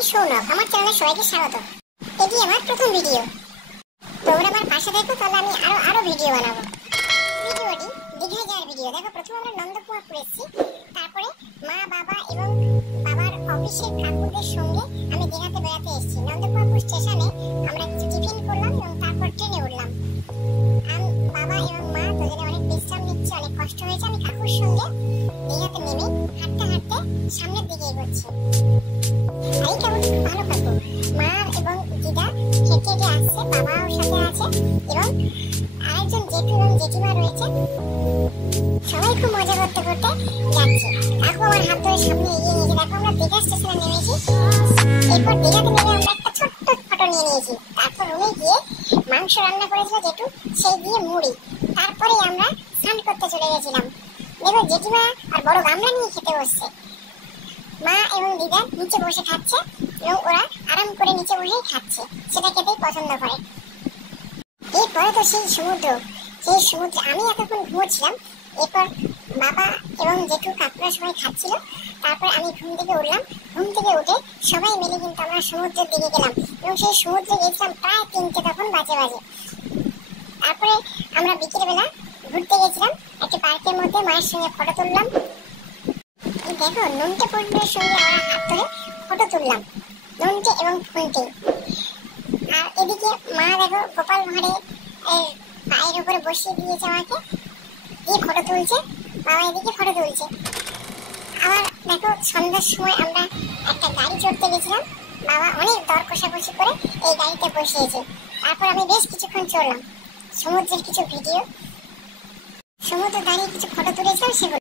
আমি সৌরভ, আমার চ্যানেলে সবাইকে স্বাগত। এটি আমার প্রথম ভিডিও। তোমরা আমার পাশে দেখো, তাহলে আমি আরো ভিডিও বানাবো। ভিডিওটি দীঘায় যাওয়ার ভিডিও। দেখো, প্রথমে আমরা নন্দকুমারপুর এসেছি, তারপরে মা বাবা এবং বাবার অফিসের কাকুদের সঙ্গে আমি দীঘাতে বেড়াতে এসেছি। নন্দকুমারপুর স্টেশনে আমরা কিছু টিফিন করলাম এবং তারপর ট্রেনে উঠলাম। বাবা এবং মা দুজনে অনেক বিশ্রাম নিচ্ছে, অনেক কষ্ট হয়েছে। আমি কাকুর সঙ্গে দীঘাতে নেমে হাঁটতে হাঁটতে সামনের দিকে এগোচ্ছি। এই কাকুটি খুব ভালো কাকু। মা এবং দিদা হেঁটে হেঁটে আসছে, বাবাও সাথে আছে এবং আরেকজন জেঠু এবং জেঠিমা রয়েছে। সবাই খুব মজা করতে করতে যাচ্ছে। কাকু আমার হাত ধরে সামনে এগিয়ে নিয়েছে। দেখো, আমরা দীঘা স্টেশনে নেমেছি। এরপর দীঘাতে নেমে আমরা একটা ছোট্ট ফটো নিয়ে নিয়েছি। তারপর রুমে গিয়ে মাংস রান্না করেছিল জেঠু, সেই দিয়ে মুড়ি। তারপরে আমরা স্নান করতে চলে গেছিলাম। দেখো, জেঠিমা আর বড় গামলা নিয়ে খেতে বসছে। মা এবং দিদা নিচে বসে খাচ্ছে এবং ওরা আরাম করে নিচে বসেই খাচ্ছে, সেটা খেতেই পছন্দ করে। এরপরে তো সেই সমুদ্রে আমি এতক্ষণ ঘুমোচ্ছিলাম। এরপর বাবা এবং জেঠু কাকুরা সবাই খাচ্ছিল। তারপর আমি ঘুম থেকে উঠলাম। ঘুম থেকে উঠে সবাই মিলে কিন্তু আমরা সমুদ্রের দিকে গেলাম এবং সেই সমুদ্রে গেছিলাম প্রায় 3টে তখন বাজে। তারপরে আমরা বিকেলবেলা ঘুরতে গেছিলাম একটা পার্কের মধ্যে। মায়ের সঙ্গে ফটো তুললাম। দেখো, নন্টে ফোনটের সঙ্গে আমরা হাত ধরে ফটো তুললাম, নন্টে এবং ফোনটে। আর এদিকে মা দেখো গোপাল ভাঁড়ে পায়ের উপরে বসিয়ে দিয়েছে আমাকে, দিয়ে ফটো তুলছে। বাবা এদিকে ফটো তুলছে। আবার দেখো, সন্ধ্যার সময় আমরা একটা গাড়ি চড়তে গেছিলাম। বাবা অনেক দর কষাকষি করে এই গাড়িতে বসিয়েছে। তারপর আমি বেশ কিছুক্ষণ চড়লাম। সমুদ্রের কিছু ভিডিও, সমুদ্রে দাঁড়িয়ে কিছু ফটো তুলেছিলাম, সেগুলো।